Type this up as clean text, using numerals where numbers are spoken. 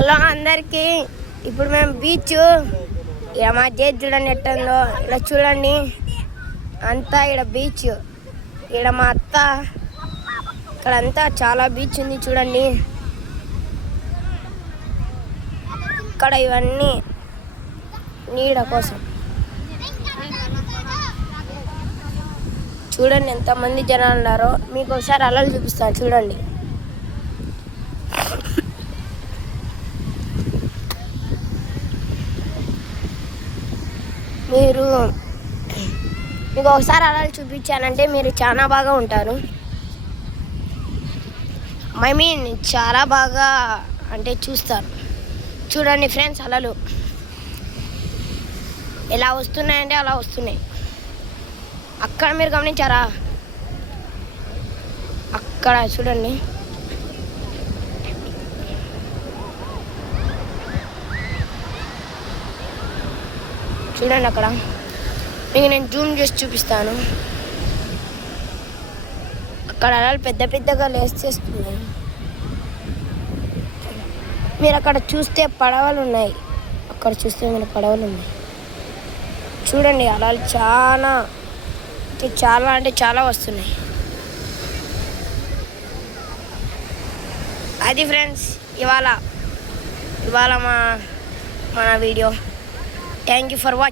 Hello అందరికీ. ఇప్పుడు మేము బీచ్ ఇక మా చేతి చూడండి ఎట్టుందో, ఇలా చూడండి అంతా ఇక్కడ బీచ్. ఇక్కడ మా అత్త ఇక్కడంతా చాలా బీచ్ ఉంది చూడండి. ఇక్కడ ఇవన్నీ నీడ కోసం చూడండి ఎంతమంది జనాలు ఉన్నారో. మీకు ఒకసారి అలలు చూపిస్తాను చూడండి. మీకు ఒకసారి అలలు చూపించానంటే మీరు చాలా బాగా ఉంటారు. చాలా బాగా అంటే చూస్తారు. చూడండి ఫ్రెండ్స్, అలలు ఎలా వస్తున్నాయంటే అలా వస్తున్నాయి. అక్కడ మీరు గమనించారా? అక్కడ చూడండి. చూడండి అక్కడ. మీకు నేను జూమ్ చేసి చూపిస్తాను. అక్కడ అలలు పెద్ద పెద్దగా లేచేస్తున్నాయి. మీరు అక్కడ చూస్తే పడవలు ఉన్నాయి. అక్కడ చూస్తే మన పడవలు ఉన్నాయి. చూడండి అలలు చాలా అంటే చాలా వస్తున్నాయి. అది ఫ్రెండ్స్ ఇవాళ మన video. Thank you for watching.